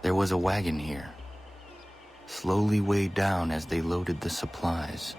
There was a wagon here, slowly weighed down as they loaded the supplies.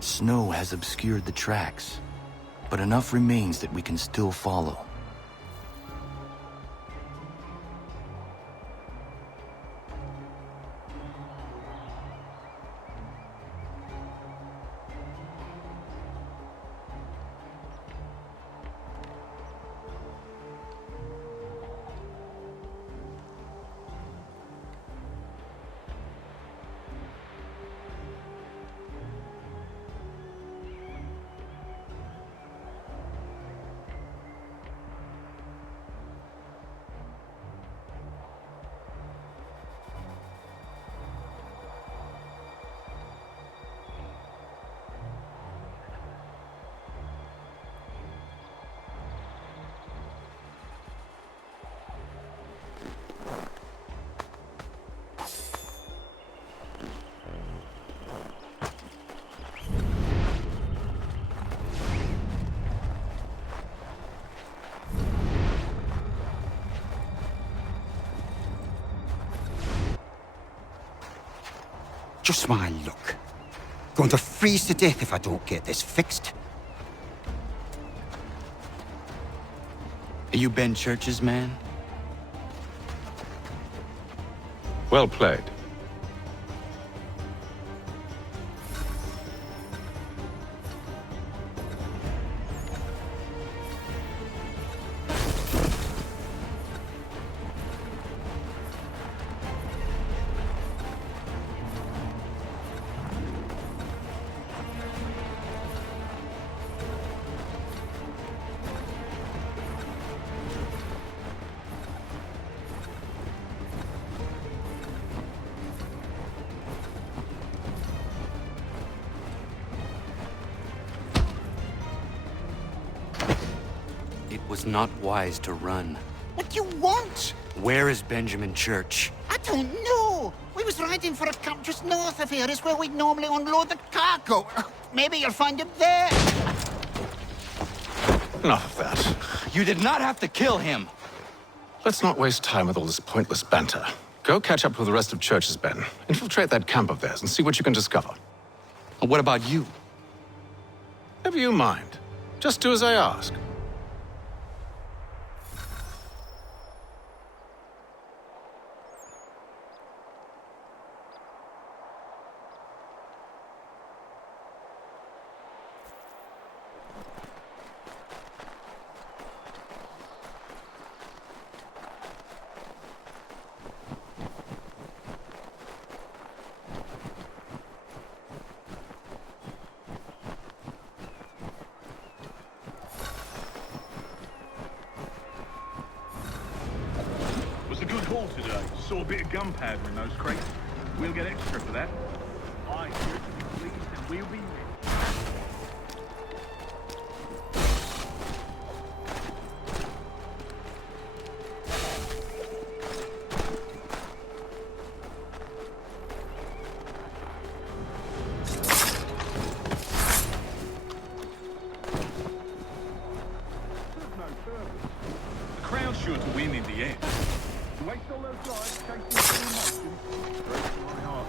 Snow has obscured the tracks, but enough remains that we can still follow. Just my luck. Going to freeze to death if I don't get this fixed. Are you Ben Church's man? Well played. It was not wise to run. What do you want? Where is Benjamin Church? I don't know. We was riding for a camp just north of here. Is where we'd normally unload the cargo. Maybe you'll find him there. Enough of that. You did not have to kill him! Let's not waste time with all this pointless banter. Go catch up with the rest of Church's men. Infiltrate that camp of theirs and see what you can discover. And what about you? Never you mind. Just do as I ask. Today. Saw a bit of gunpowder in those crates. We'll get extra for that. Aye, please, and we'll be the crowd's sure to win in the end. Waste all those guys chasing through emotions. Straight to my heart.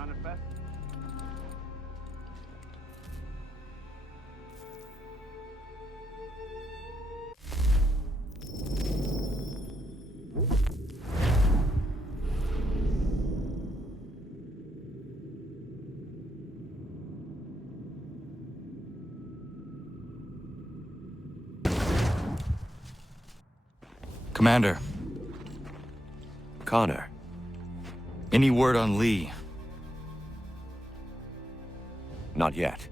Manifest. Commander, Connor, any word on Lee? not yet.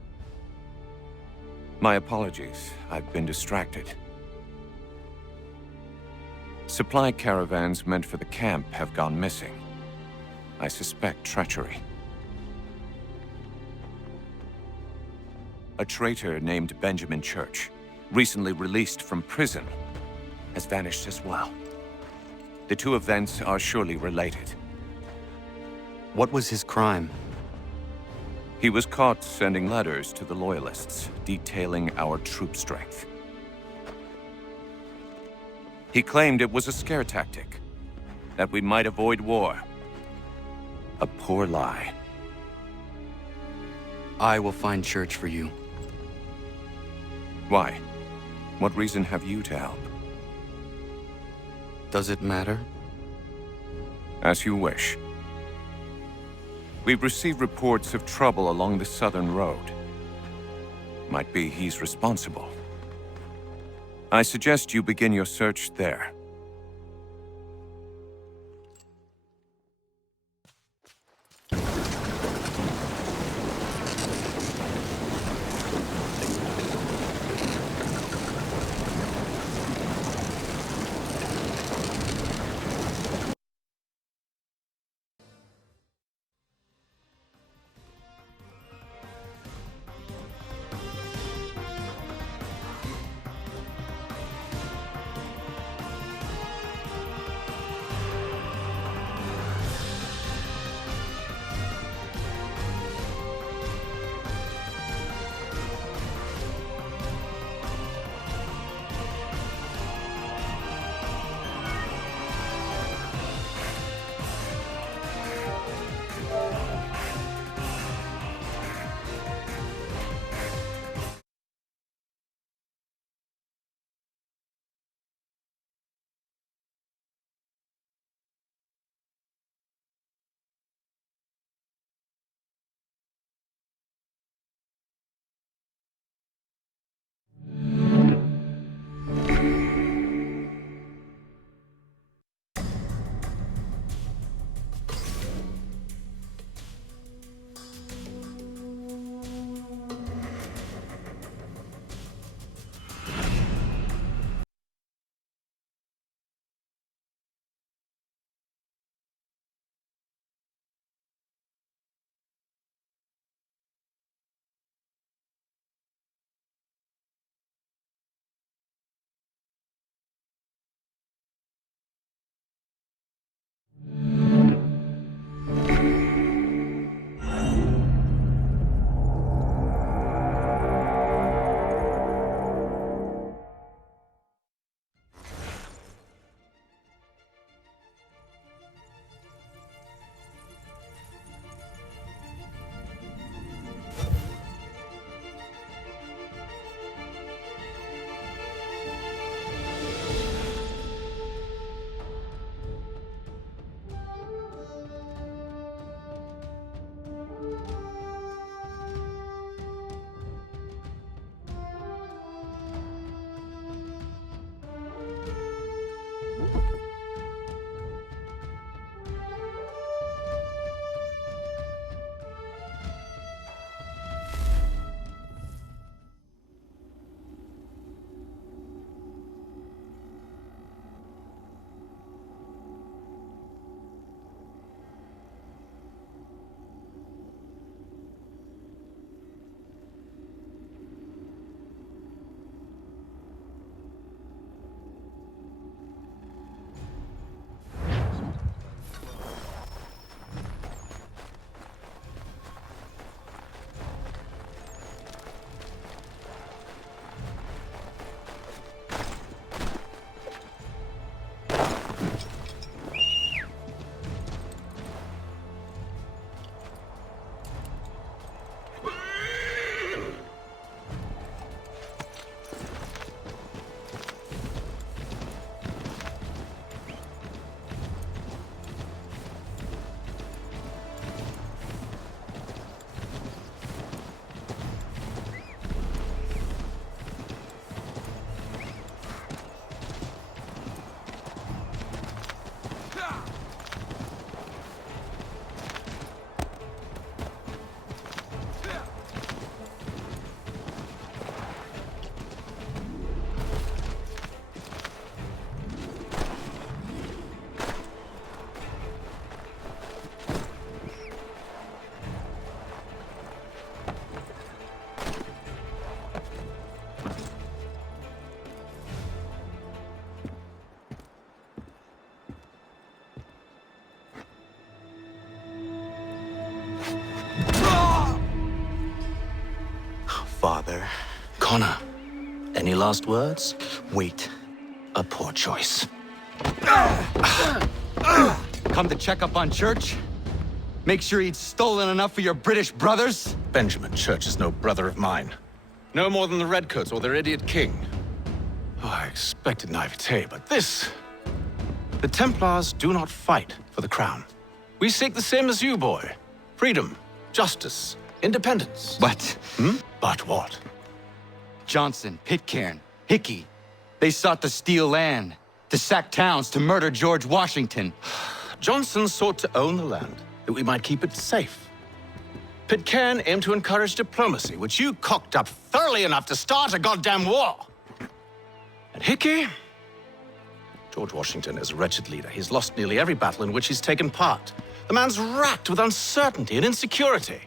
My apologies, I've been distracted. Supply caravans meant for the camp have gone missing. I suspect treachery. A traitor named Benjamin Church, recently released from prison, has vanished as well. The two events are surely related. What was his crime? He was caught sending letters to the Loyalists, detailing our troop strength. He claimed it was a scare tactic, that we might avoid war. A poor lie. I will find Church for you. Why? What reason have you to help? Does it matter? As you wish. We've received reports of trouble along the southern road. Might be he's responsible. I suggest you begin your search there. Connor, any last words? Wait. A poor choice. Come to check up on Church? Make sure he'd stolen enough for your British brothers? Benjamin Church is no brother of mine. No more than the Redcoats or their idiot king. Oh, I expected naivete, but this... The Templars do not fight for the crown. We seek the same as you, boy. Freedom, justice, independence. But But what? Johnson, Pitcairn, Hickey, they sought to steal land, to sack towns, to murder George Washington. Johnson sought to own the land, that we might keep it safe. Pitcairn aimed to encourage diplomacy, which you cocked up thoroughly enough to start a goddamn war. And Hickey? George Washington is a wretched leader. He's lost nearly every battle in which he's taken part. The man's racked with uncertainty and insecurity.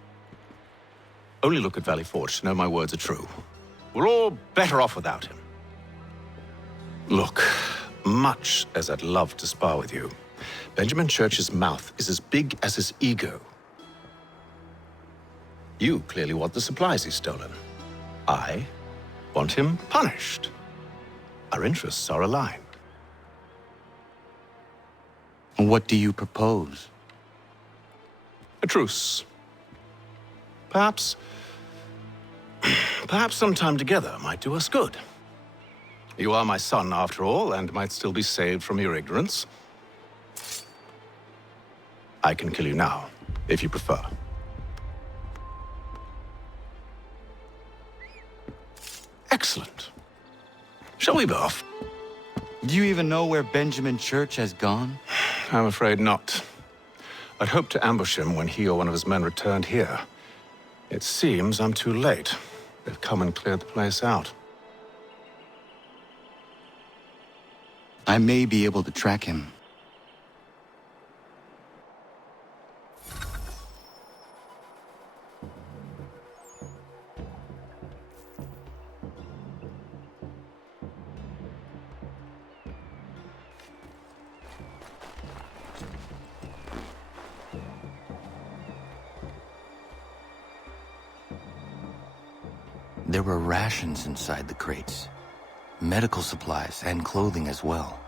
Only look at Valley Forge to know my words are true. We're all better off without him. Look, much as I'd love to spar with you, Benjamin Church's mouth is as big as his ego. You clearly want the supplies he's stolen. I want him punished. Our interests are aligned. What do you propose? A truce. Perhaps some time together might do us good. You are my son, after all, and might still be saved from your ignorance. I can kill you now, if you prefer. Excellent. Shall we be off? Do you even know where Benjamin Church has gone? I'm afraid not. I'd hoped to ambush him when he or one of his men returned here. It seems I'm too late. They've come and cleared the place out. I may be able to track him. There were rations inside the crates, medical supplies and clothing as well.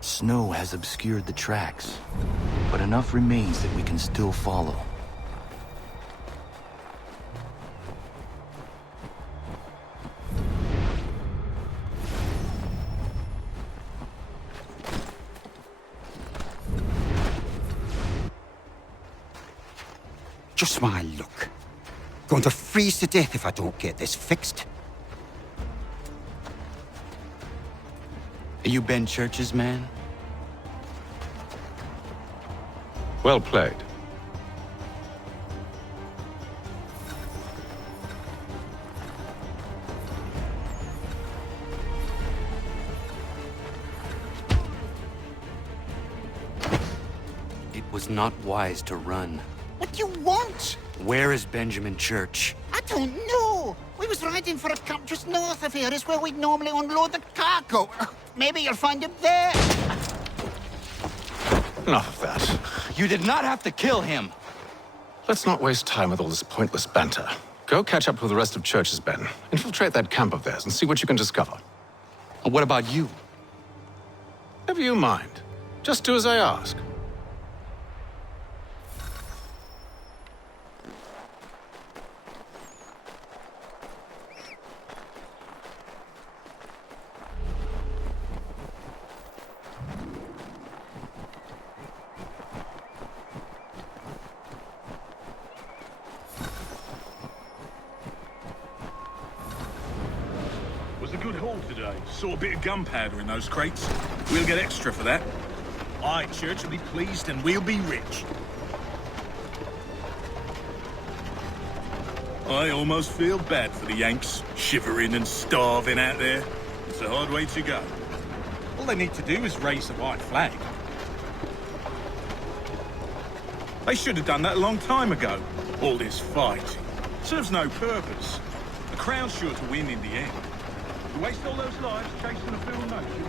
Snow has obscured the tracks, but enough remains that we can still follow. Just my luck. Going to freeze to death if I don't get this fixed. Are you Ben Church's man? Well played. It was not wise to run. What do you want? Where is Benjamin Church? I don't know. We was riding for a camp just north of here. It's where we'd normally unload the cargo. Maybe you'll find him there. Enough of that. You did not have to kill him. Let's not waste time with all this pointless banter. Go catch up with the rest of Church's men. Infiltrate that camp of theirs and see what you can discover. And what about you? Never you mind. Just do as I ask. Was a good haul today. Saw a bit of gunpowder in those crates. We'll get extra for that. Aye, Church will be pleased and we'll be rich. I almost feel bad for the Yanks, shivering and starving out there. It's a hard way to go. All they need to do is raise the white flag. They should have done that a long time ago. All this fight serves no purpose. The Crown's sure to win in the end. You waste all those lives chasing a fool notion.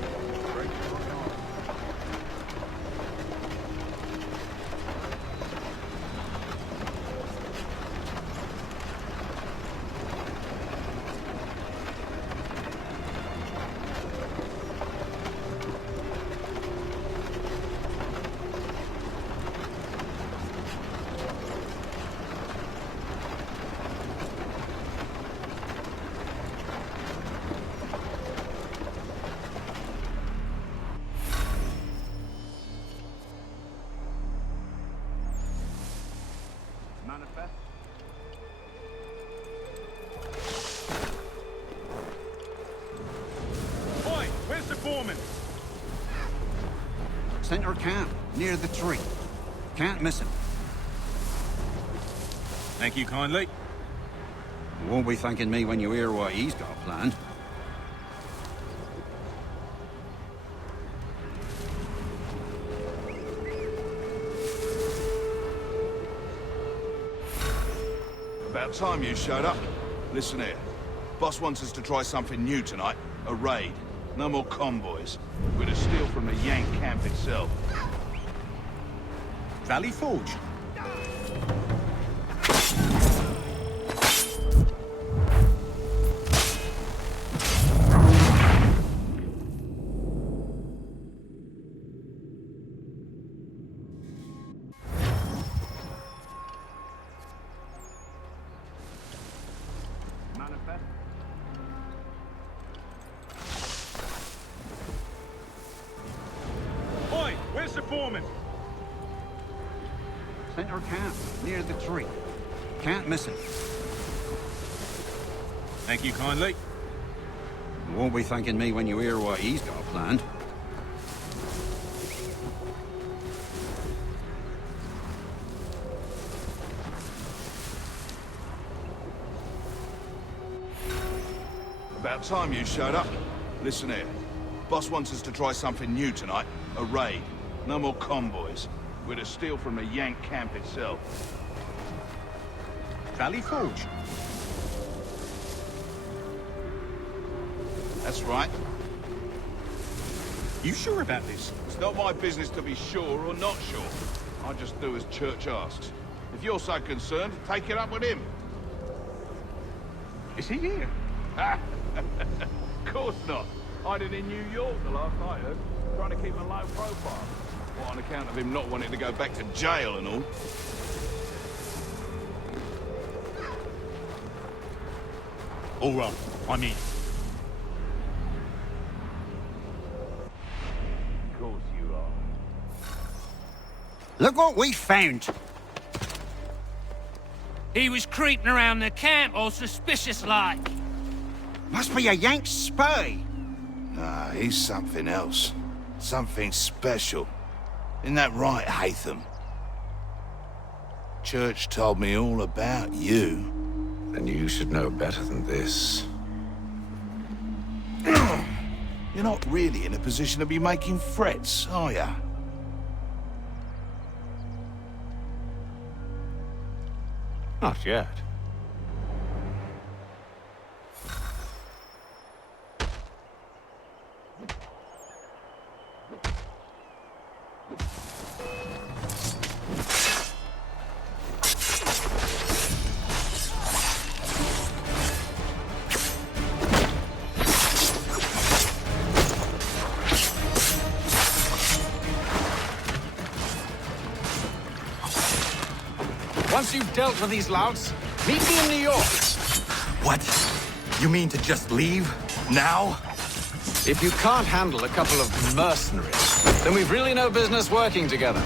Manifest. Oi, where's the foreman? Center camp, near the tree. Can't miss him. Thank you kindly. You won't be thanking me when you hear what he's got planned. About time you showed up. Listen here. Boss wants us to try something new tonight. A raid. No more convoys. We're to steal from the Yank camp itself. Valley Forge. Manifest. Oi, where's the foreman? Center camp, near the tree. Can't miss him. Thank you kindly. You won't be thanking me when you hear what he's got planned. About time you showed up. Listen here. Boss wants us to try something new tonight. A raid. No more convoys. We're to steal from the Yank camp itself. Valley Forge. That's right. You sure about this? It's not my business to be sure or not sure. I just do as Church asks. If you're so concerned, take it up with him. Is he here? Of course not. Hiding in New York the last I heard. Trying to keep a low profile. What, on account of him not wanting to go back to jail and all? All right, I'm in. Of course you are. Look what we found! He was creeping around the camp all suspicious like. Must be a Yank spy. Nah, he's something else. Something special. Isn't that right, Hatham? Church told me all about you. Then you should know better than this. You're not really in a position to be making threats, are ya? Not yet. you've dealt with these louts, meet me in New York. What? You mean to just leave? Now? If you can't handle a couple of mercenaries, then we've really no business working together.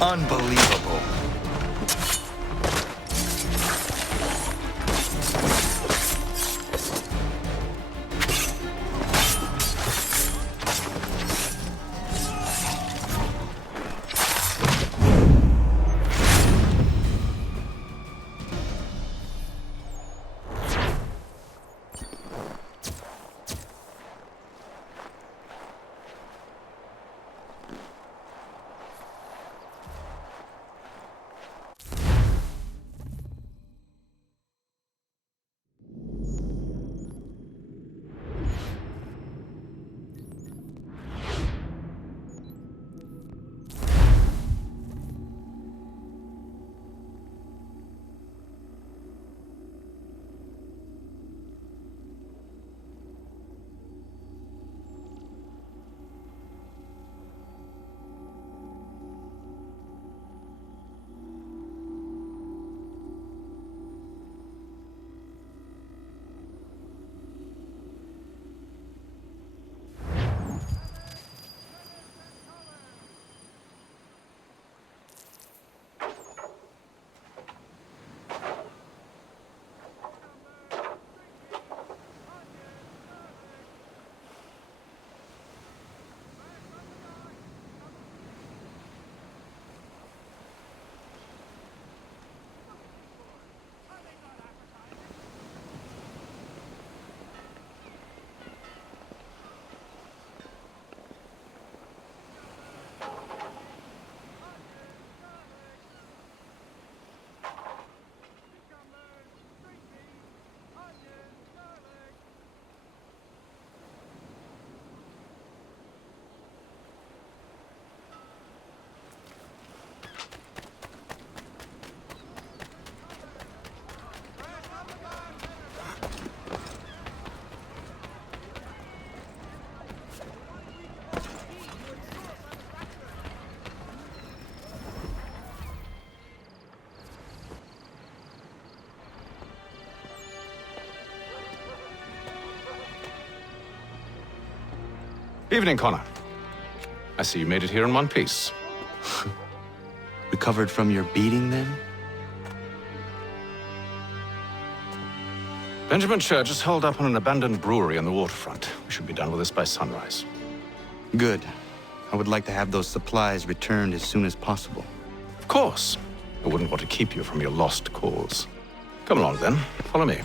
Unbelievable. Evening, Connor. I see you made it here in one piece. Recovered from your beating, then? Benjamin Church is holed up on an abandoned brewery on the waterfront. We should be done with this by sunrise. Good. I would like to have those supplies returned as soon as possible. Of course. I wouldn't want to keep you from your lost cause. Come along, then. Follow me.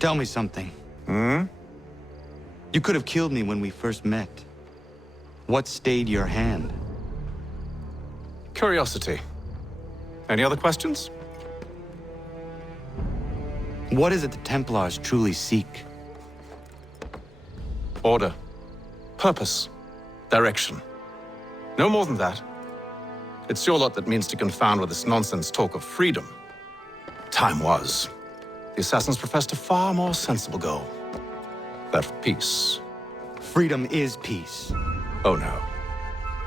Tell me something. You could have killed me when we first met. What stayed your hand? Curiosity. Any other questions? What is it the Templars truly seek? Order. Purpose. Direction. No more than that. It's your lot that means to confound with this nonsense talk of freedom. Time was. The assassins professed a far more sensible goal. That of peace. Freedom is peace. Oh no.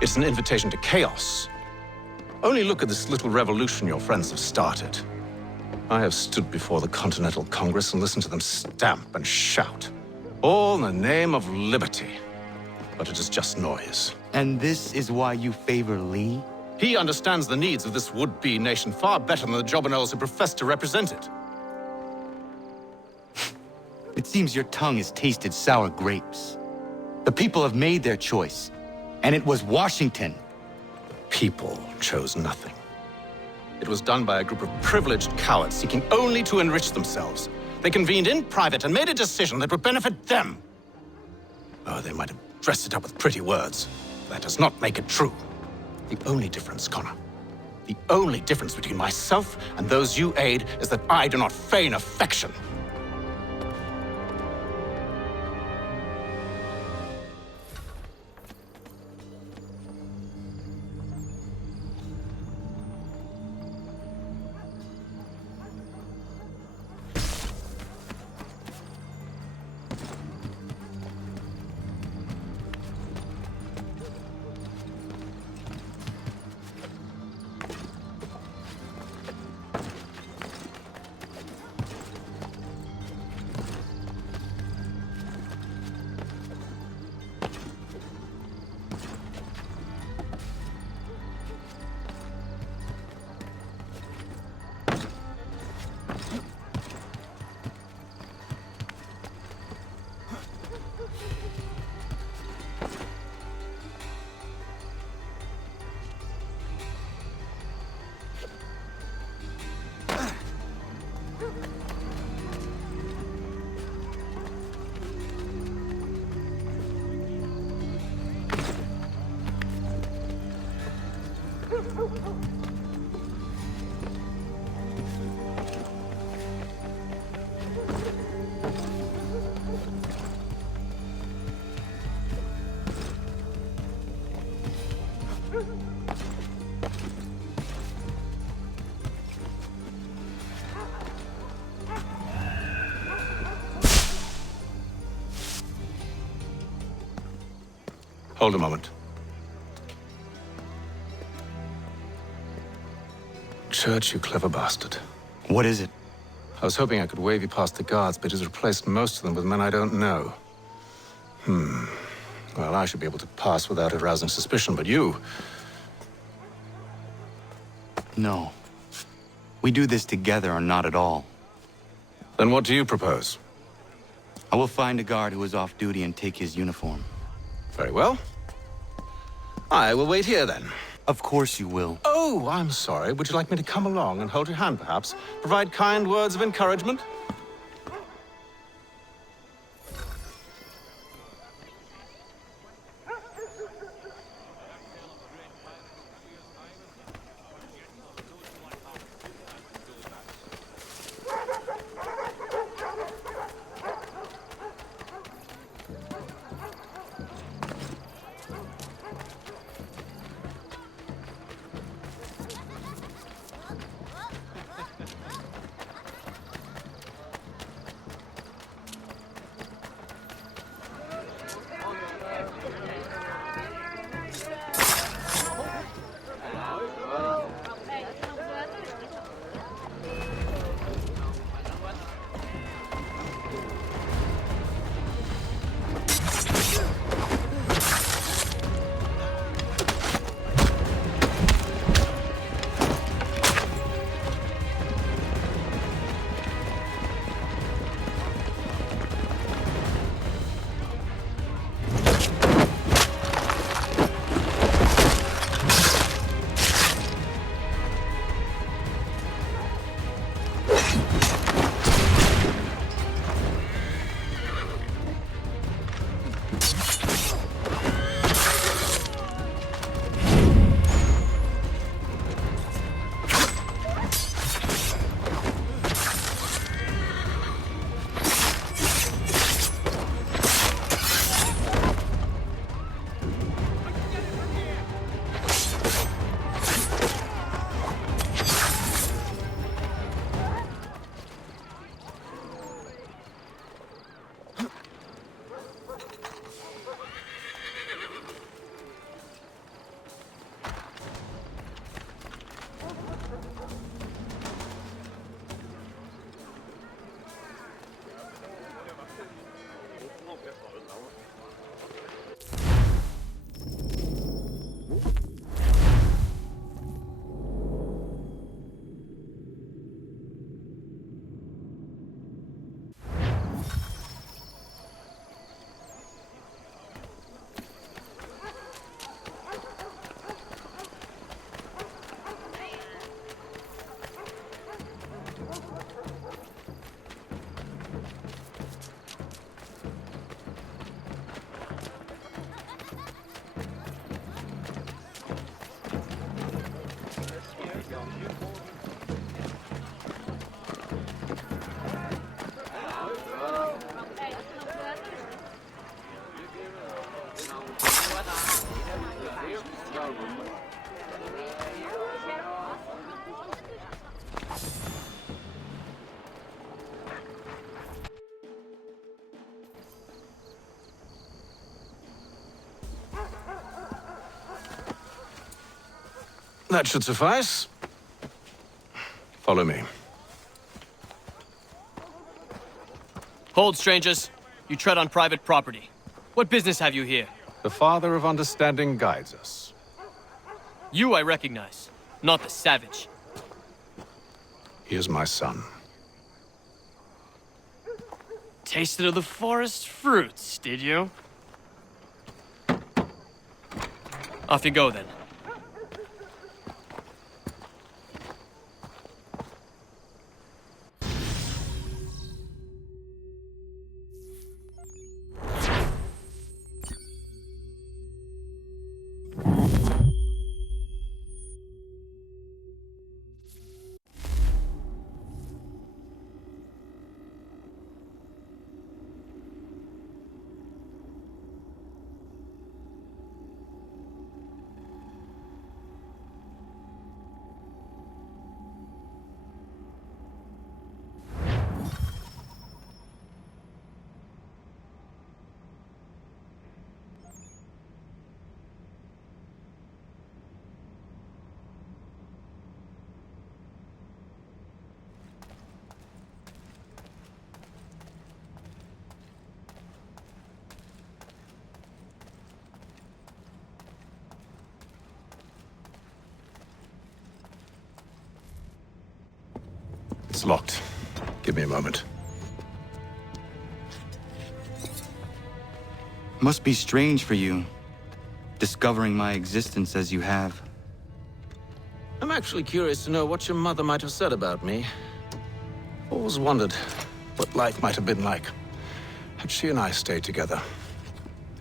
It's an invitation to chaos. Only look at this little revolution your friends have started. I have stood before the Continental Congress and listened to them stamp and shout. All in the name of liberty. But it is just noise. And this is why you favor Lee? He understands the needs of this would-be nation far better than the jobberknolls who profess to represent it. It seems your tongue has tasted sour grapes. The people have made their choice, and it was Washington. People chose nothing. It was done by a group of privileged cowards seeking only to enrich themselves. They convened in private and made a decision that would benefit them. Oh, they might have dressed it up with pretty words. That does not make it true. The only difference, Connor, the only difference between myself and those you aid is that I do not feign affection. Hold a moment. Church, you clever bastard. What is it? I was hoping I could wave you past the guards, but he's replaced most of them with men I don't know. Well, I should be able to pass without arousing suspicion, but you... No. We do this together or not at all. Then what do you propose? I will find a guard who is off duty and take his uniform. Very well. I will wait here, then. Of course you will. Oh, I'm sorry. Would you like me to come along and hold your hand, perhaps? Provide kind words of encouragement? That should suffice. Follow me. Hold, strangers. You tread on private property. What business have you here? The Father of Understanding guides us. You I recognize, not the savage. He is my son. Tasted of the forest fruits, did you? Off you go, then. It's locked. Give me a moment. Must be strange for you, discovering my existence as you have. I'm actually curious to know what your mother might have said about me. Always wondered what life might have been like had she and I stayed together.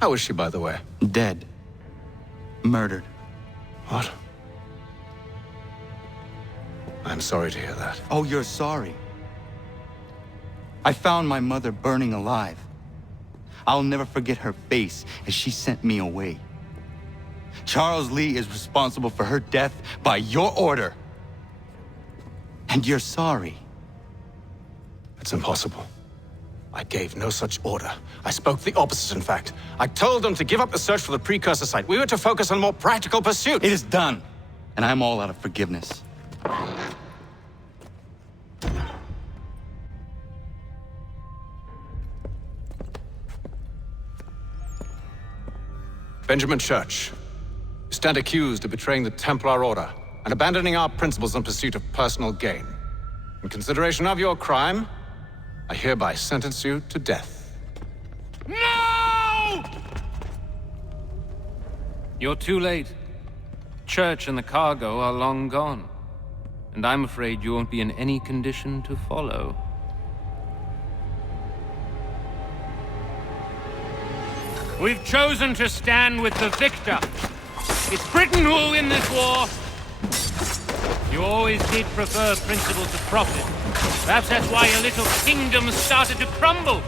How is she, by the way? Dead. Murdered. What? I'm sorry to hear that. Oh, you're sorry. I found my mother burning alive. I'll never forget her face as she sent me away. Charles Lee is responsible for her death by your order. And you're sorry. It's impossible. I gave no such order. I spoke the opposite, in fact. I told them to give up the search for the precursor site. We were to focus on more practical pursuits. It is done, and I'm all out of forgiveness. Benjamin Church, you stand accused of betraying the Templar Order and abandoning our principles in pursuit of personal gain. In consideration of your crime, I hereby sentence you to death. No! You're too late. Church and the cargo are long gone. And I'm afraid you won't be in any condition to follow. We've chosen to stand with the victor. It's Britain who will win this war. You always did prefer principles of profit. Perhaps that's why your little kingdom started to crumble.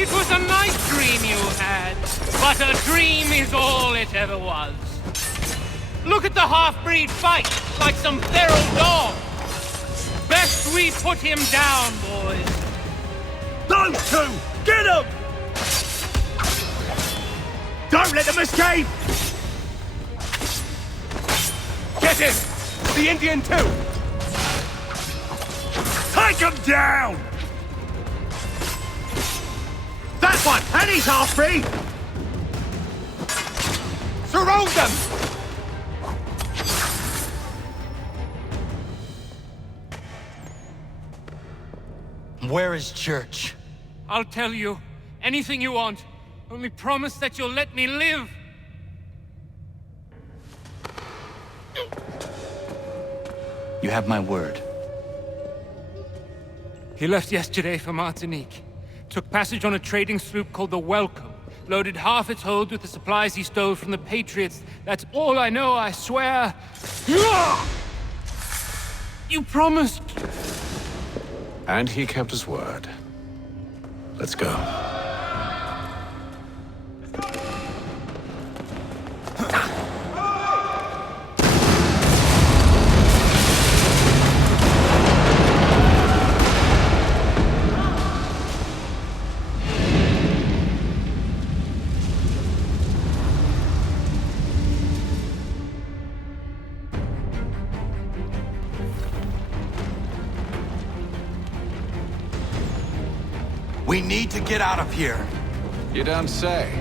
It was a nice dream you had, but a dream is all it ever was. Look at the half-breed fight, like some feral dog. Best we put him down, boys. Those two! Get them! Don't let them escape! Get him! The Indian too! Take him down! That one! And he's half-free! Surround them! Where is Church? I'll tell you anything you want. Only promise that you'll let me live. You have my word. He left yesterday for Martinique. Took passage on a trading sloop called the Welcome. Loaded half its hold with the supplies he stole from the Patriots. That's all I know, I swear. You promised. And he kept his word. Let's go. We need to get out of here. You don't say.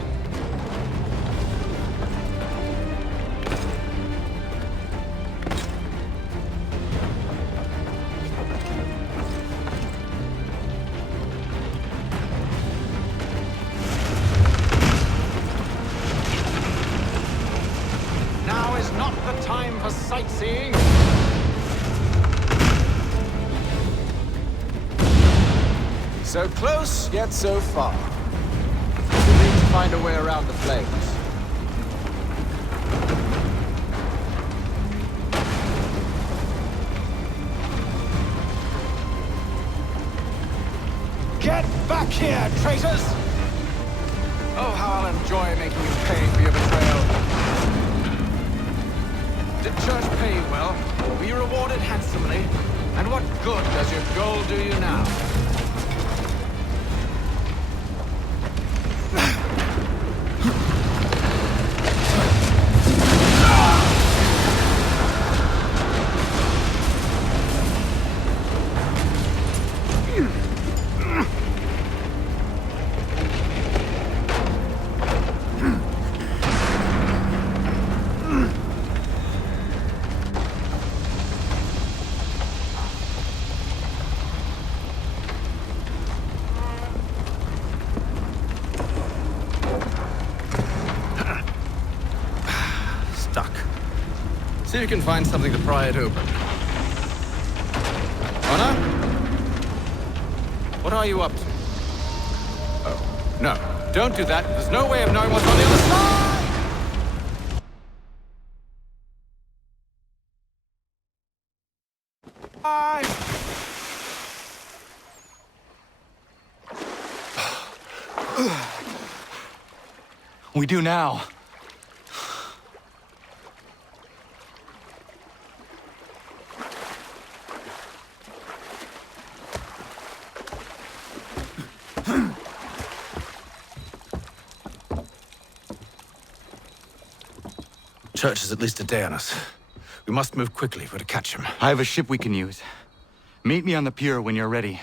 Now is not the time for sightseeing. So close, yet so far. We need to find a way around the flames. Get back here, traitors! Oh, how I'll enjoy making you pay for your betrayal. Did church pay you well? Were you rewarded handsomely? And what good does your gold do you now? See if you can find something to pry it open. Honor? What are you up to? Oh, no. Don't do that. There's no way of knowing what's on the other side! We do now. Church is at least a day on us. We must move quickly if we're to catch him. I have a ship we can use. Meet me on the pier when you're ready.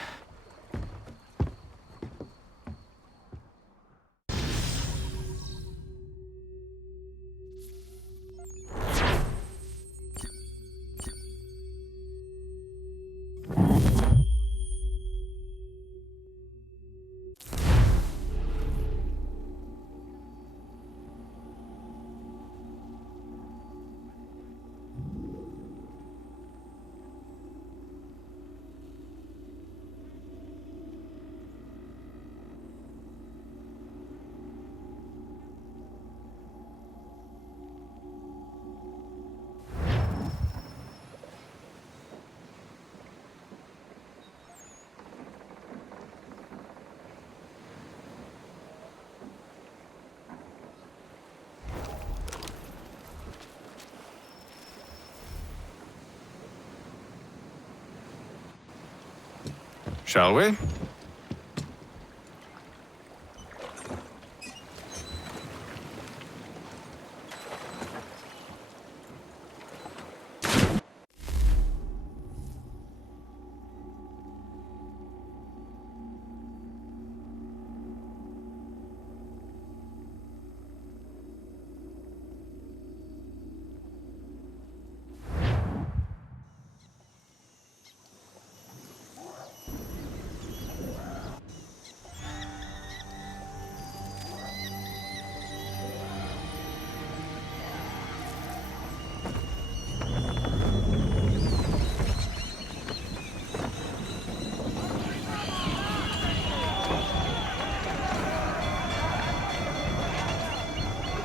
Shall we?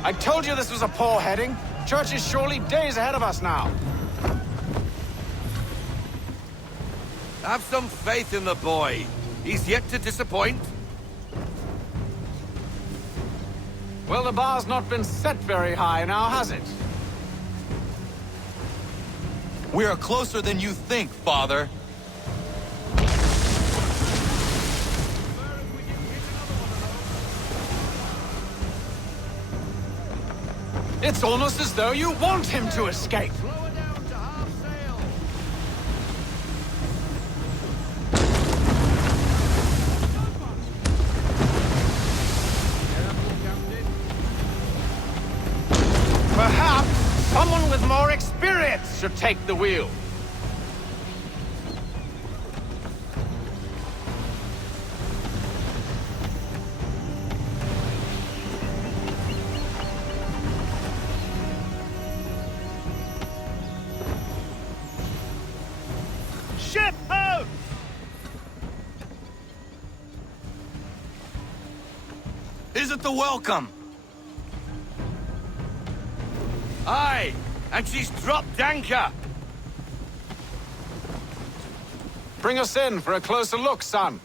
I told you this was a poor heading. Church is surely days ahead of us now. Have some faith in the boy. He's yet to disappoint. Well, the bar's not been set very high now, has it? We are closer than you think, Father. It's almost as though you want him to escape. Lower down to half sail. should take the wheel. Ship out! Is it the welcome? Aye, and she's dropped anchor. Bring us in for a closer look, son.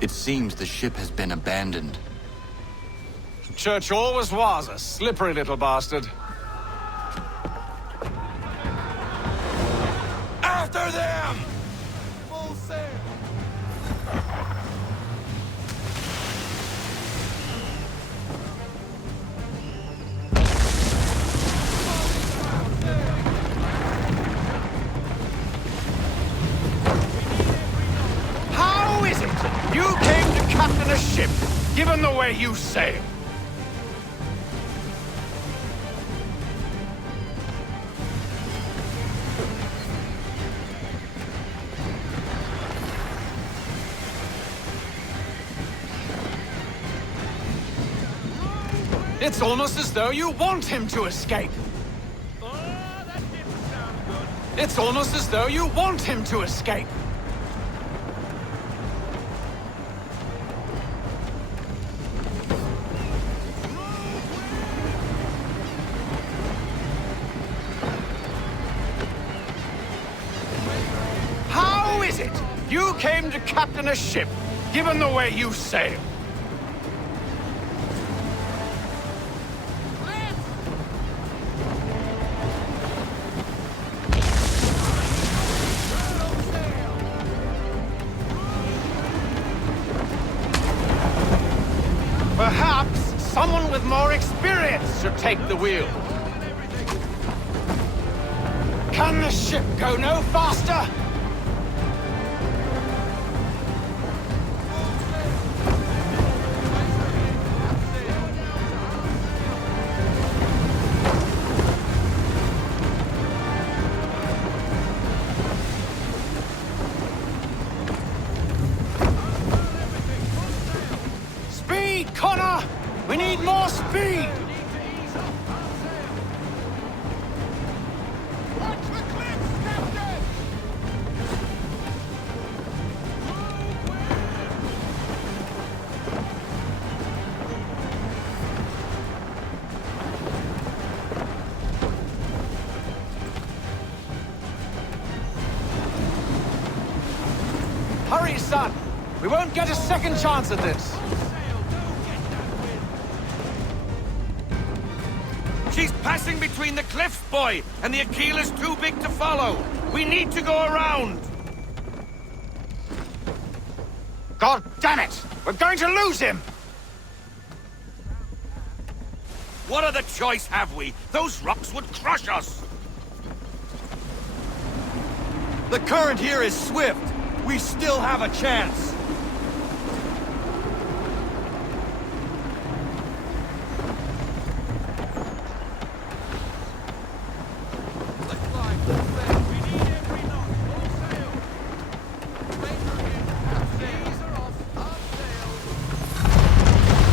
It seems the ship has been abandoned. Church always was a slippery little bastard. After them! Full sail! How is it you came to captain a ship, given the way you sail? It's almost as though you want him to escape. It's almost as though you want him to escape. How is it you came to captain a ship, given the way you sail? Perhaps someone with more experience should take the wheel. Can the ship go no faster? Speed, Connor! We need more speed! Hurry, son! We won't get a second chance at this! She's passing between the cliffs, boy, and the Aquila's too big to follow. We need to go around. God damn it! We're going to lose him! What other choice have we? Those rocks would crush us. The current here is swift. We still have a chance.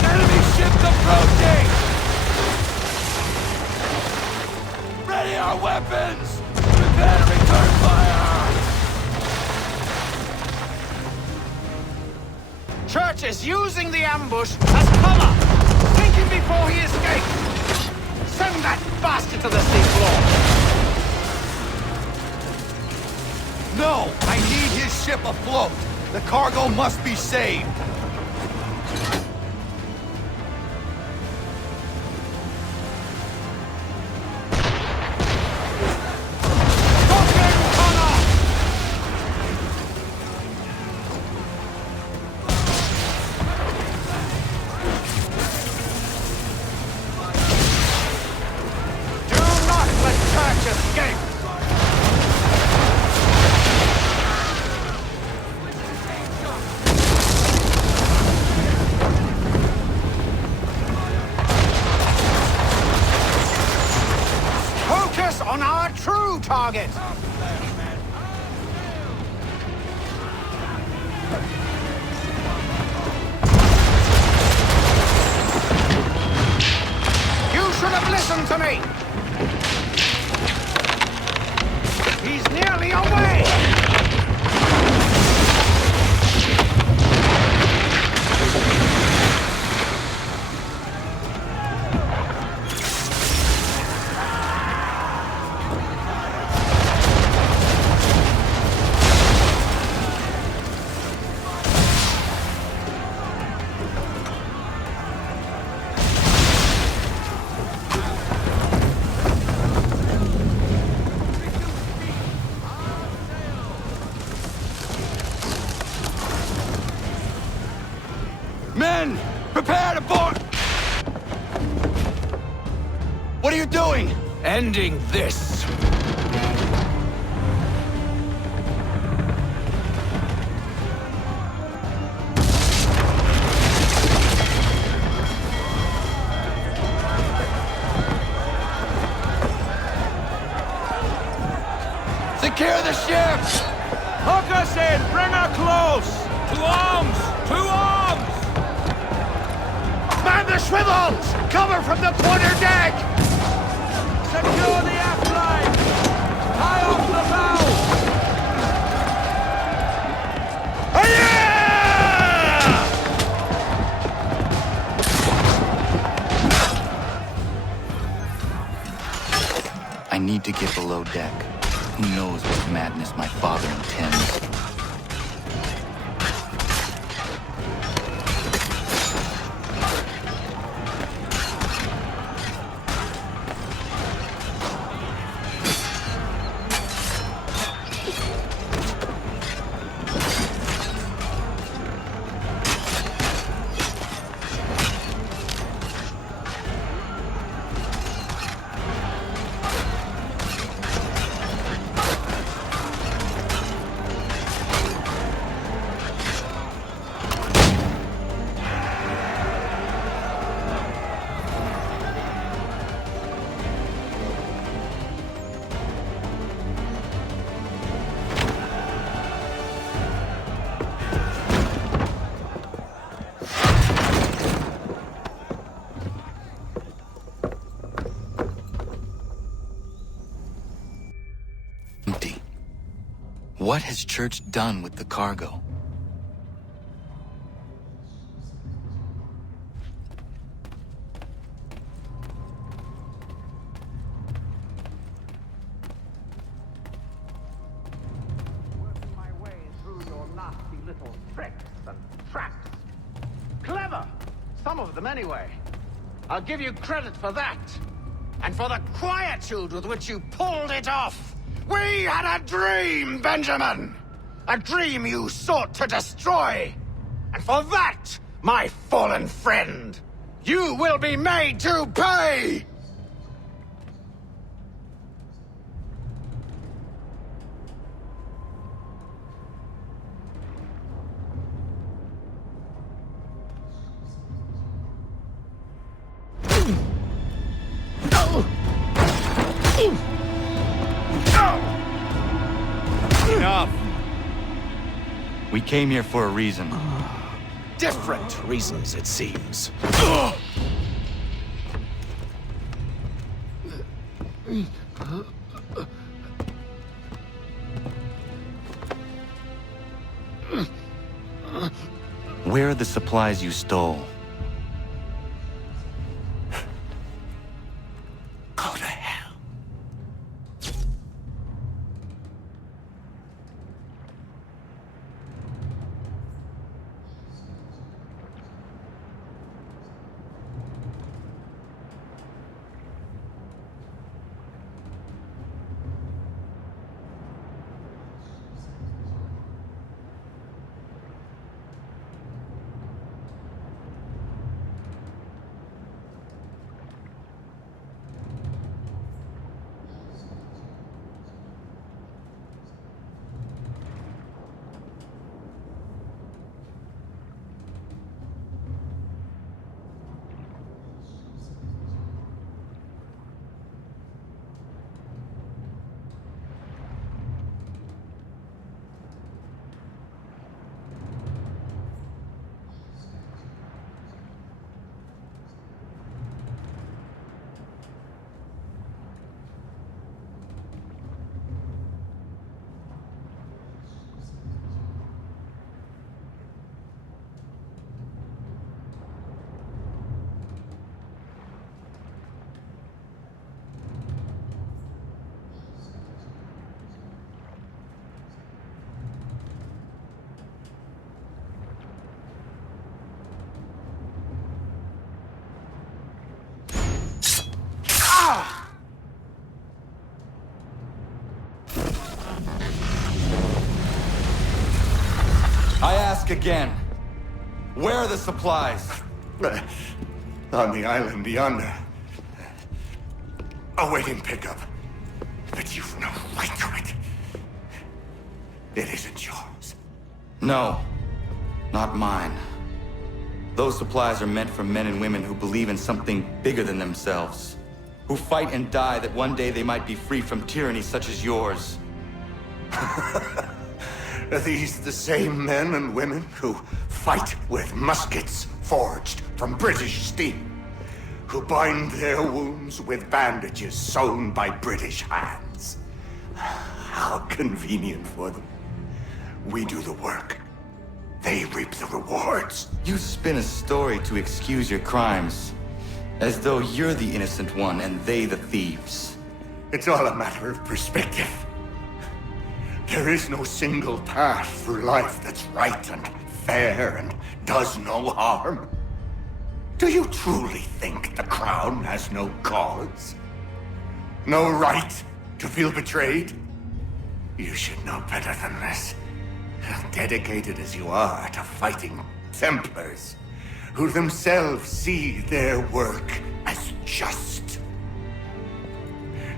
Enemy ships approaching! Ready our weapons! Prepare to return fire! Church is using the ambush as cover! Thinking before he escapes! Send that bastard to the seafloor! No! I need his ship afloat! The cargo must be saved! Do not let Church escape! target! You should have listened to me! He's nearly away! Men! Prepare to board! What are you doing? Ending this! Secure the ship! Hook us in! Bring her close! To arms! To arms! Man the swivels! Cover from the quarter-deck! Secure the aft line! Tie off the bow! I need to get below deck. Who knows what madness my father intends? Empty. What has Church done with the cargo? Working my way through your nasty little tricks and traps. Clever! Some of them, anyway. I'll give you credit for that. And for the quietude with which you pulled it off. We had a dream, Benjamin! A dream you sought to destroy! And for that, my fallen friend, you will be made to pay! Enough! We came here for a reason. Different reasons, it seems. Where are the supplies you stole? Go to hell. again. Where are the supplies? On the island yonder. Awaiting pickup. But you've no right to it. It isn't yours. No, not mine. Those supplies are meant for men and women who believe in something bigger than themselves. Who fight and die that one day they might be free from tyranny such as yours. Are these the same men and women who fight with muskets forged from British steel? Who bind their wounds with bandages sewn by British hands? How convenient for them. We do the work. They reap the rewards. You spin a story to excuse your crimes, as though you're the innocent one and they the thieves. It's all a matter of perspective. There is no single path through life that's right and fair and does no harm. Do you truly think the Crown has no cause? No right to feel betrayed? You should know better than this. Dedicated as you are to fighting Templars, who themselves see their work as just.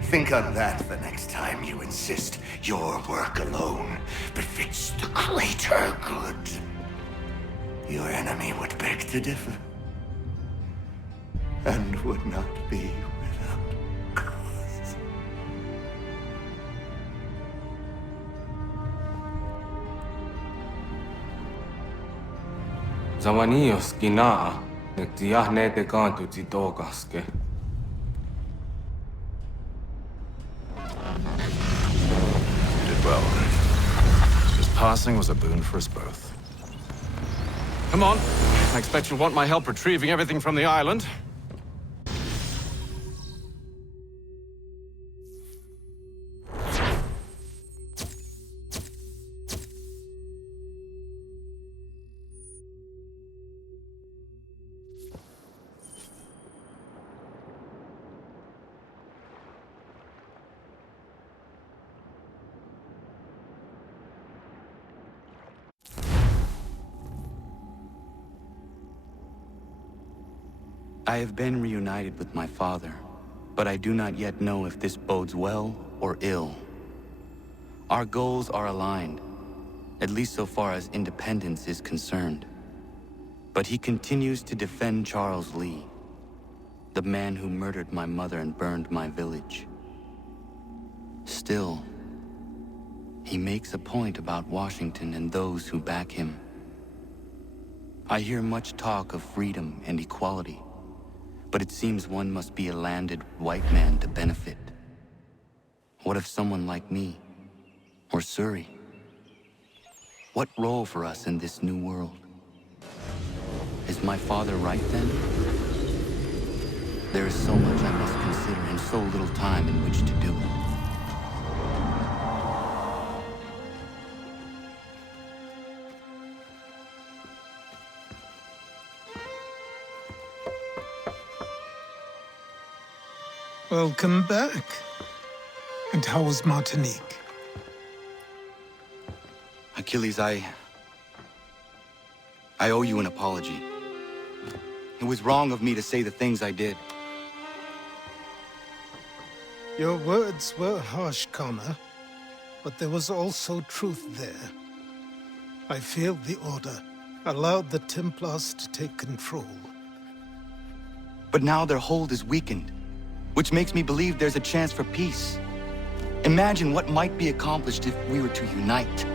Think on that the next time you insist your work alone befits the greater good. Your enemy would beg to differ, and would not be without cause. Zawanios kinaa, nagtiyahne te kantu titokaske. You did well. His passing was a boon for us both. Come on. I expect you'll want my help retrieving everything from the island. I have been reunited with my father, but I do not yet know if this bodes well or ill. Our goals are aligned, at least so far as independence is concerned. But he continues to defend Charles Lee, the man who murdered my mother and burned my village. Still, he makes a point about Washington and those who back him. I hear much talk of freedom and equality, but it seems one must be a landed white man to benefit. What of someone like me, or Surrey? What role for us in this new world? Is my father right then? There is so much I must consider and so little time in which to do it. Welcome back. And how was Martinique? Achilles, I owe you an apology. It was wrong of me to say the things I did. Your words were harsh, Connor, but there was also truth there. I failed the Order, allowed the Templars to take control. But now their hold is weakened, which makes me believe there's a chance for peace. Imagine what might be accomplished if we were to unite.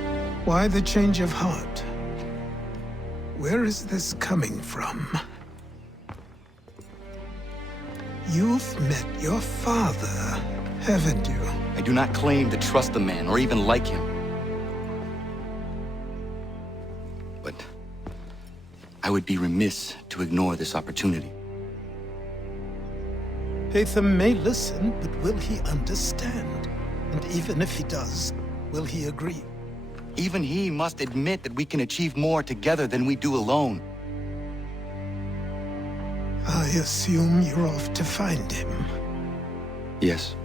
Why the change of heart? Where is this coming from? You've met your father, haven't you? I do not claim to trust the man or even like him. But I would be remiss to ignore this opportunity. Hatham may listen, but will he understand? And even if he does, will he agree? Even he must admit that we can achieve more together than we do alone. I assume you're off to find him. Yes.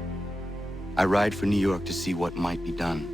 I ride for New York to see what might be done.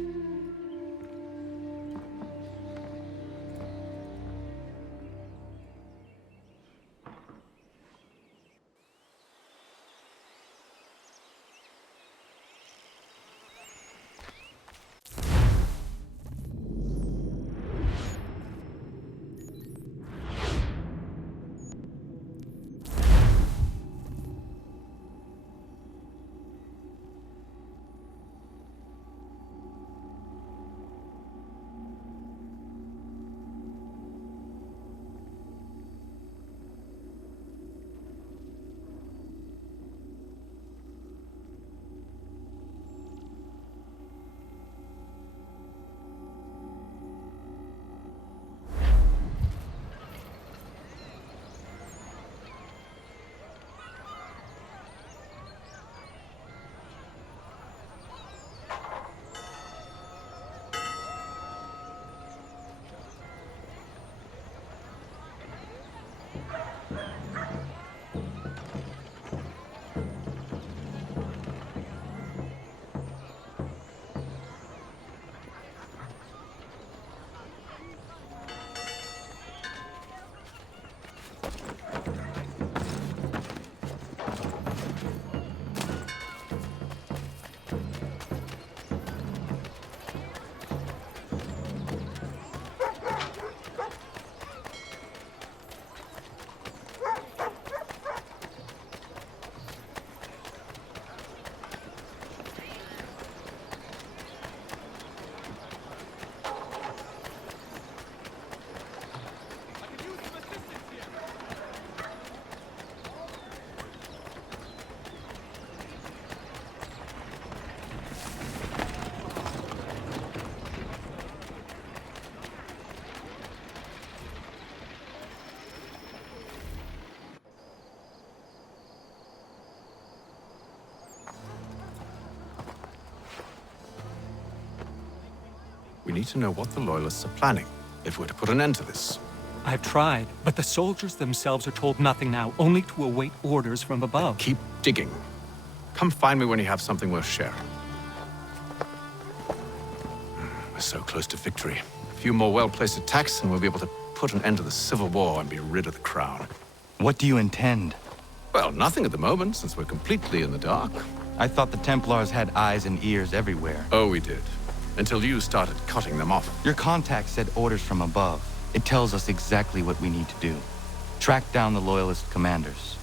need to know what the Loyalists are planning if we're to put an end to this. I've tried, but the soldiers themselves are told nothing now, only to await orders from above. Keep digging. Come find me when you have something worth sharing. We're so close to victory. A few more well-placed attacks and we'll be able to put an end to the Civil War and be rid of the Crown. What do you intend? Well, nothing at the moment, since we're completely in the dark. I thought the Templars had eyes and ears everywhere. Oh, we did. Until you started cutting them off. Your contact said orders from above. It tells us exactly what we need to do. Track down the Loyalist commanders.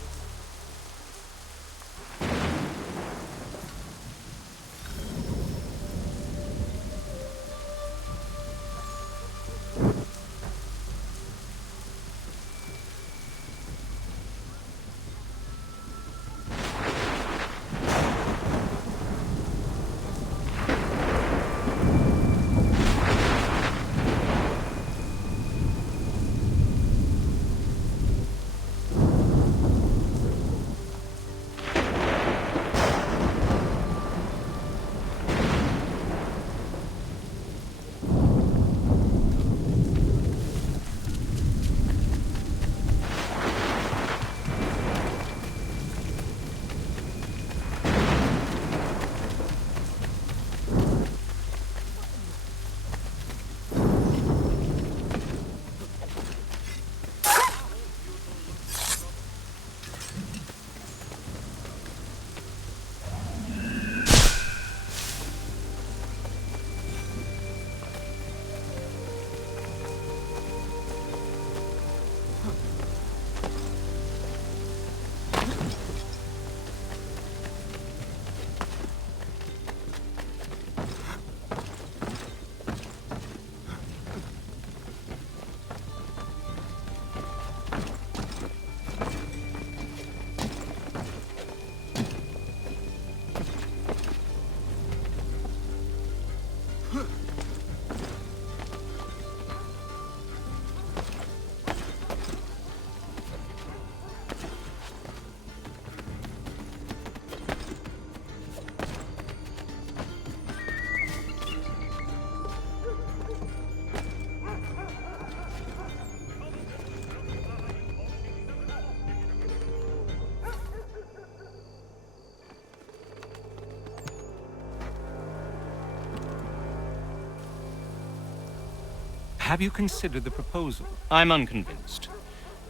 Have you considered the proposal? I'm unconvinced.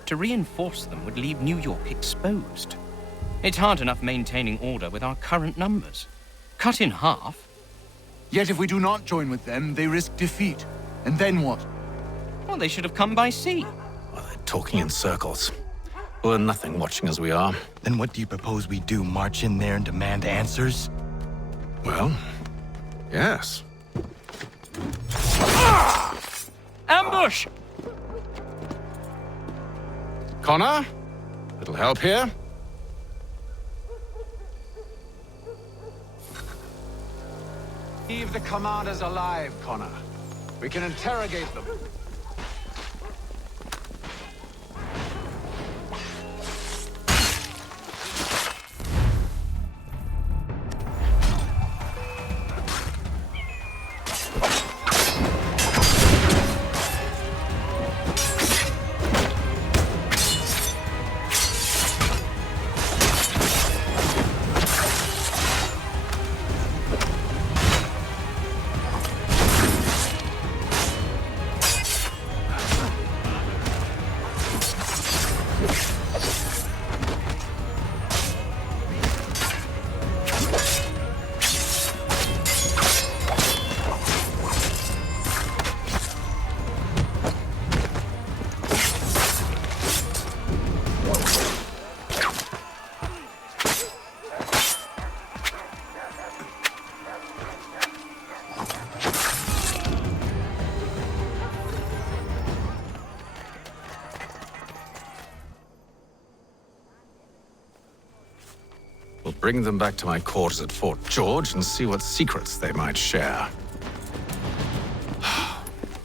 To reinforce them would leave New York exposed. It's hard enough maintaining order with our current numbers. Cut in half. Yet if we do not join with them, they risk defeat. And then what? Well, they should have come by sea. Well, they're talking in circles. We're nothing watching as we are. Then what do you propose we do? March in there and demand answers? Well, yes. Ambush! Connor? Little help here? Leave the commanders alive, Connor. We can interrogate them. We'll bring them back to my quarters at Fort George and see what secrets they might share.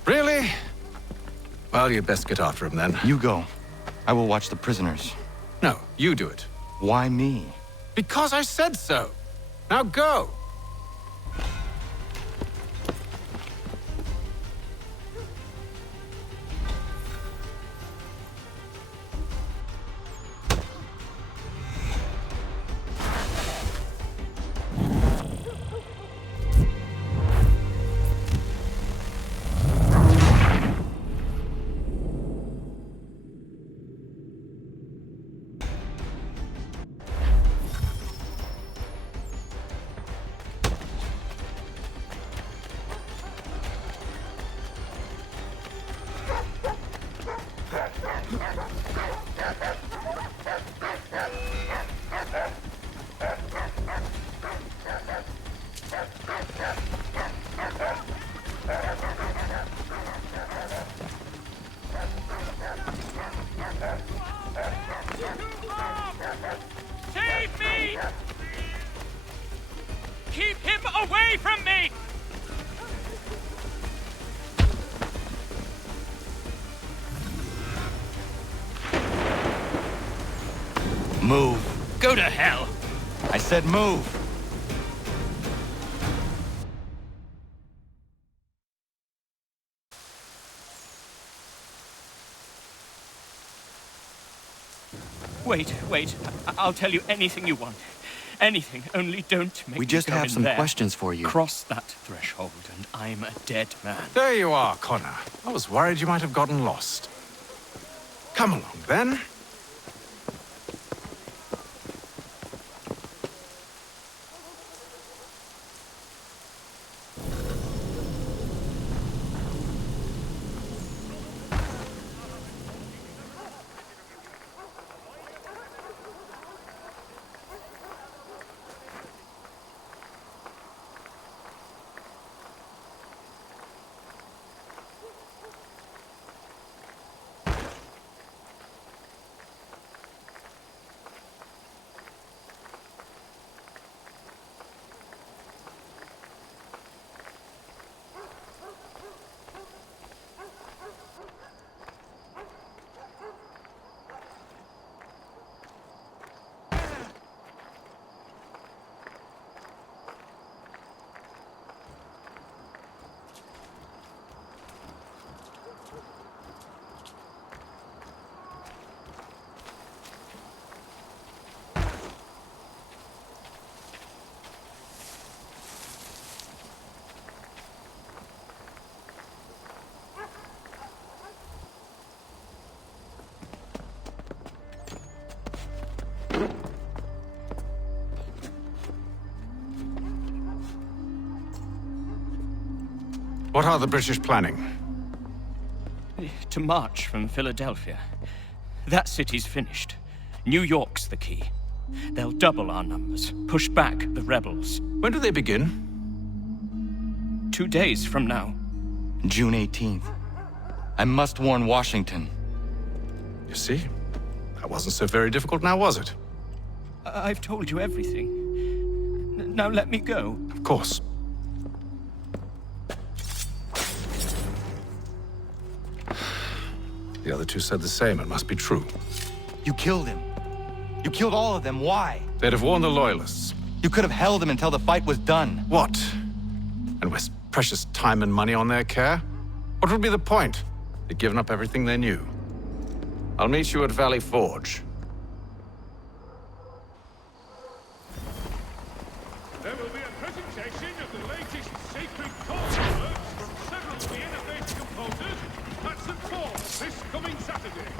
Really? Well, you'd best get after him then. You go. I will watch the prisoners. No, you do it. Why me? Because I said so. Now go. Move. Go to hell! I said move. Wait. I'll tell you anything you want. Anything, only don't make We me just go have in some there. questions for you. Cross that threshold and I'm a dead man. There you are, Connor. I was worried you might have gotten lost. Come along, then. What are the British planning? To march from Philadelphia. That city's finished. New York's the key. They'll double our numbers, push back the rebels. When do they begin? 2 days from now. June 18th. I must warn Washington. You see? That wasn't so very difficult now, was it? I've told you everything. Now let me go. Of course. The other two said the same. It must be true. You killed him. You killed all of them. Why? They'd have warned the Loyalists. You could have held him until the fight was done. What? And waste precious time and money on their care? What would be the point? They'd given up everything they knew. I'll meet you at Valley Forge. There will be a presentation of the latest sacred chord works from several of the innovative composers at St. Paul's this coming Saturday.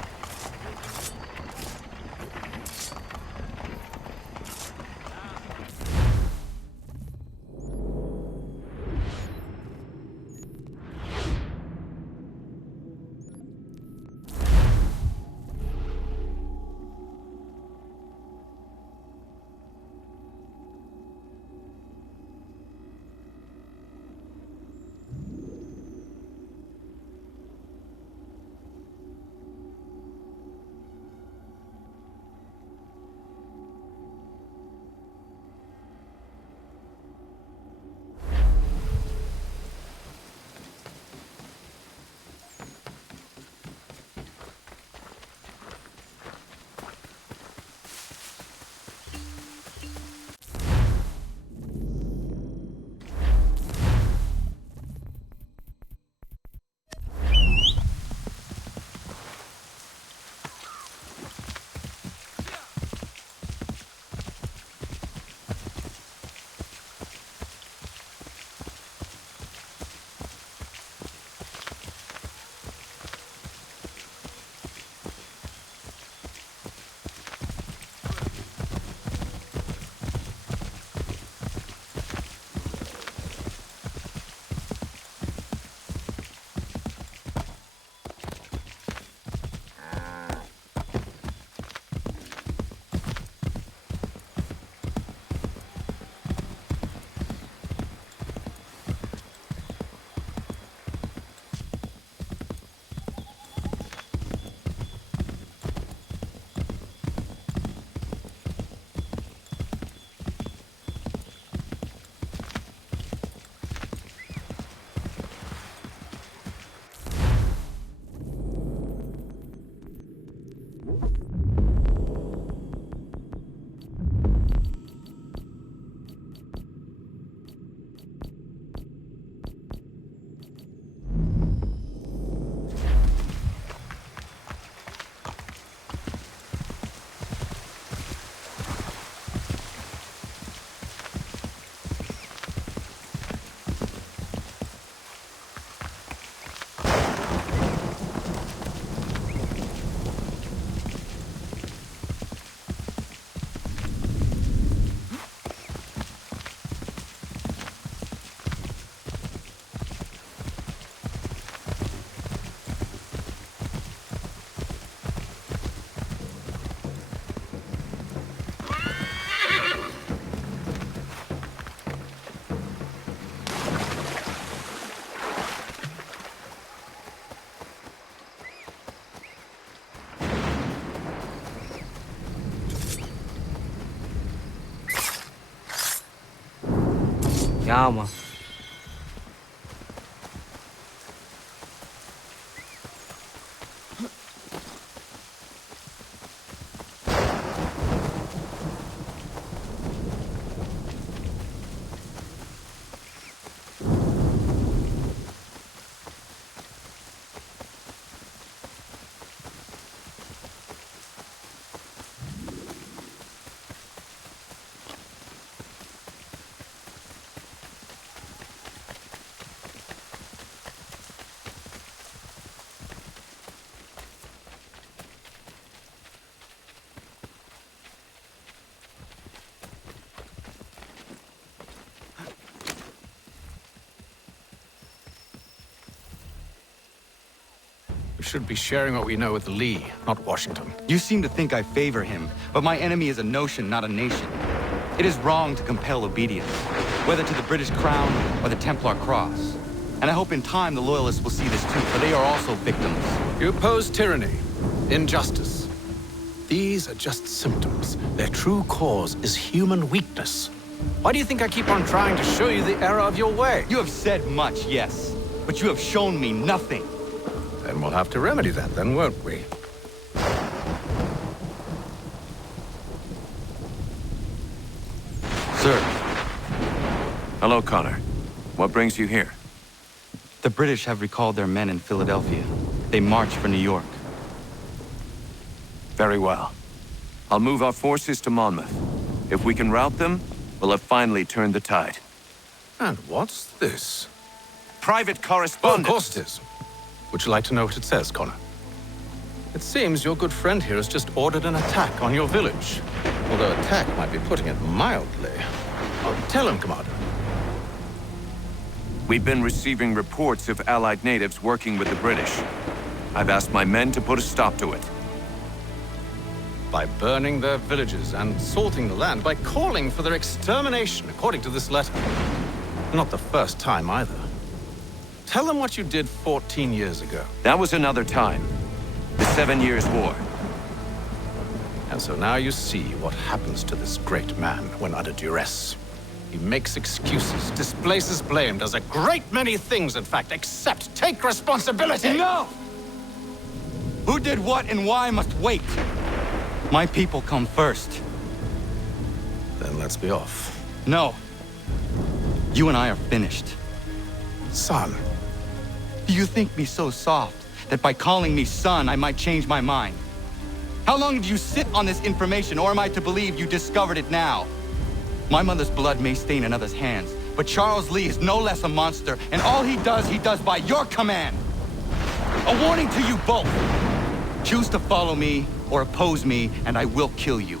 Yama. We should be sharing what we know with Lee, not Washington. You seem to think I favor him, but my enemy is a notion, not a nation. It is wrong to compel obedience, whether to the British Crown or the Templar Cross. And I hope in time the Loyalists will see this too, for they are also victims. You oppose tyranny, injustice. These are just symptoms. Their true cause is human weakness. Why do you think I keep on trying to show you the error of your way? You have said much, yes, but you have shown me nothing. Then we'll have to remedy that then, won't we? Sir. Hello, Connor. What brings you here? The British have recalled their men in Philadelphia. They march for New York. Very well. I'll move our forces to Monmouth. If we can rout them, we'll have finally turned the tide. And what's this? Private Oh, correspondence. of course it is. Would you like to know what it says, Connor? It seems your good friend here has just ordered an attack on your village. Although attack might be putting it mildly. Oh, tell him, Commander. We've been receiving reports of Allied natives working with the British. I've asked my men to put a stop to it. By burning their villages and salting the land, by calling for their extermination, according to this letter. Not the first time either. Tell them what you did 14 years ago. That was another time. The 7 Years' War. And so now you see what happens to this great man when under duress. He makes excuses, displaces blame, does a great many things, in fact, except take responsibility! Enough! Who did what and why must wait. My people come first. Then let's be off. No. You and I are finished. Son. Do you think me so soft that by calling me son, I might change my mind? How long did you sit on this information, or am I to believe you discovered it now? My mother's blood may stain another's hands, but Charles Lee is no less a monster, and all he does by your command. A warning to you both. Choose to follow me or oppose me, and I will kill you.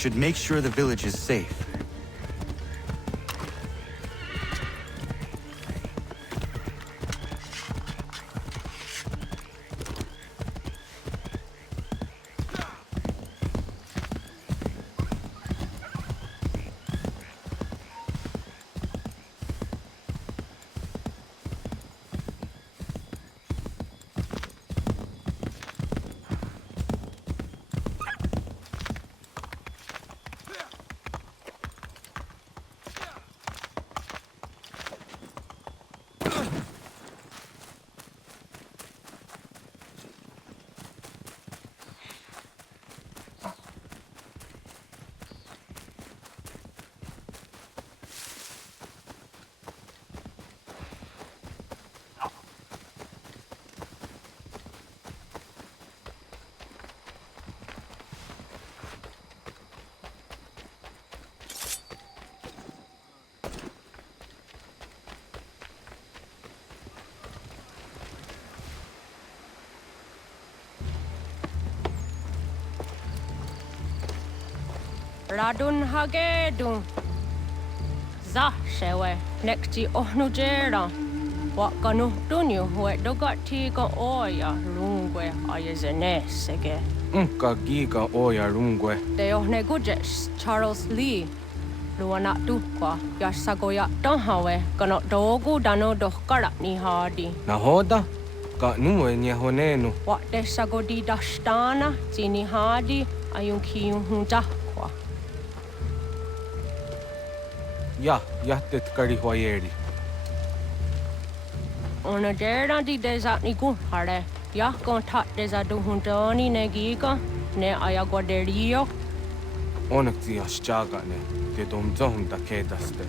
should make sure the village is safe. Radun hagedun. Zashewe nekti ohnujera. Wakanu dunyu hue dogati ka oya rungwe ayazenesege. Unka giga oya rungwe. Te ohne gujes Charles Lee. Luana tukwa yasagoya donhawe kano dogu dano dohkara ni hadi. Nahoda? Ka nuwe nye honenu. Wat de sagodi dashtana tini hadi ayun kiyun hunta. Jahtet kari hoyeri. Ona dera di desa ni hare. Ya kontak desa duhuntoni negiga ne ayaguaderio. Onak ti aschaga ne. Te domzom da kedaste.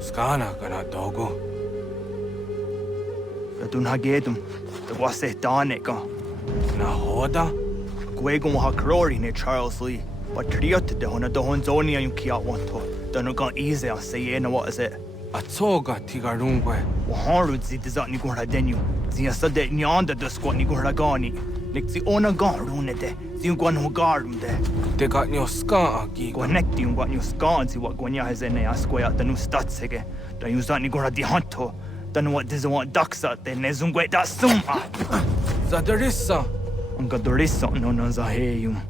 Skana kana dogo. Radun hagedum. The wase daneka. Nahoda? Gwegum ha krori ne Charles Lee. But triot de hona dohon zoni ayun kia wanto. Danugan ease a say na what is it? Atsoga tigarungwe. Waharud zi dizat ni gura denu. Zia sade nyanda de squat ni gura gani. Nik zi ona garune de. Zi gwan ho garum de. Te got nyo ska agi. Gwanekti yung gwan nyo ska zi wat gwanya hezene asquaya danu statsege. Da yung zat ni gura di hanto. Danu wat dizawant daksa de ne zungwe da suma. Zadarissa. Unga dorissa no na zaheyum.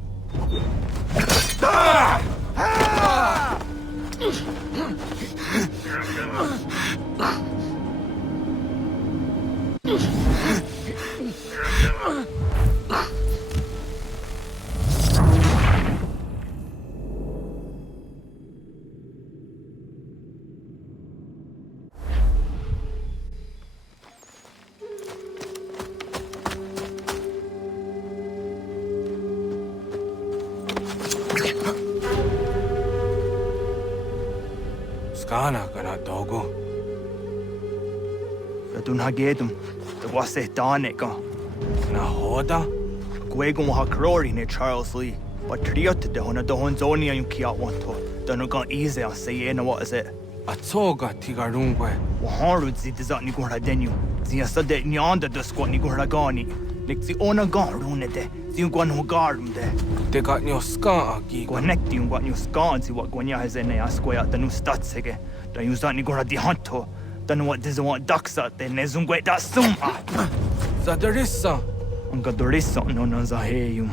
Skana kana dogo. Radun hagedum. The wase daneka. Na hoda? Gwegum ha krori ne Charles Lee. But triot de hona do honzonia yung kiat wanto. Dano gan easy a say na what is it? Atsoga tigarungwe. Waharud zi dizat ni gurha denyu. Zi asade nyanda do squat ni gurha gani. Nik zi ona garune de. Zi yung gwan ho garum de. Te got nyo ska agi. Gwanekti yung gwan yung ska zi wat gwanya hezene asquaya danu statsege. Dan yung zat ni gurha di hanto. Danu what diza want daksa de nezungwe da summa. Zadarissa. Unga dorissa no na zaheyum.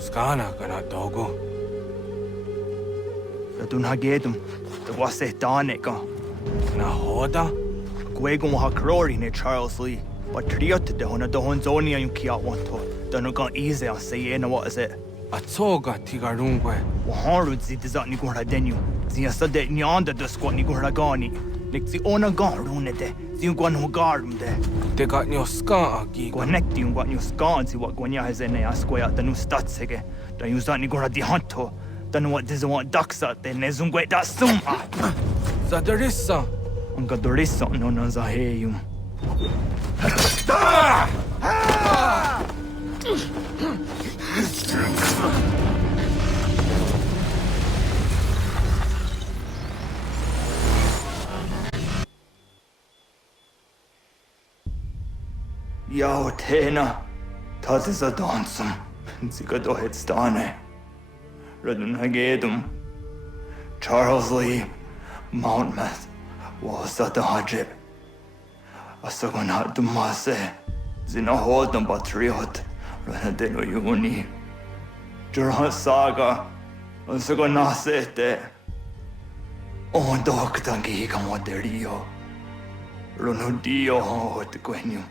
Skana kana dogo. Radun hagedum. The wase daneka. Na hoda? Gwegum ha krori ne Charles Lee. But triot de hona do honzonia yung kiat wanto. Dano gan easy a say na what is it? Atsoga tigarungwe. Waharud zi dizat ni gurha denyu. Zi asade nyanda do squat ni gurha gani. Nik zi ona garune de. Zi yung gwan ho garum de. Te got nyo ska agi. Gwanekti yung gwan yung ska zi wat gwanya hezene asquaya danu statsege. Dan yung zat ni gurha di hanto. Danu what diza want daksa de nezungwe da summa. Zadarissa. Unga dorissa no na zaheyum. Yao tena. That is a dansum. Zika do headstane. Radun hagedum. Charles Lee. Mountmouth. Was at the hajib. Asagonat dumase. Zina hodam batriot. Ranadeno yuni. Jurhan saga. Asagonasete. On doktangi kamoterio. Runudio hot quenu.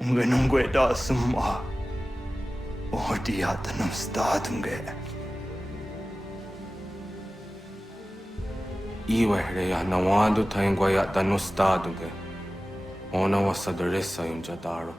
Ungenungue da summa. Odiatanum statunge. Iwe ya nawando taingwa ya danustaduge. Ona wasadarissa yung jataro.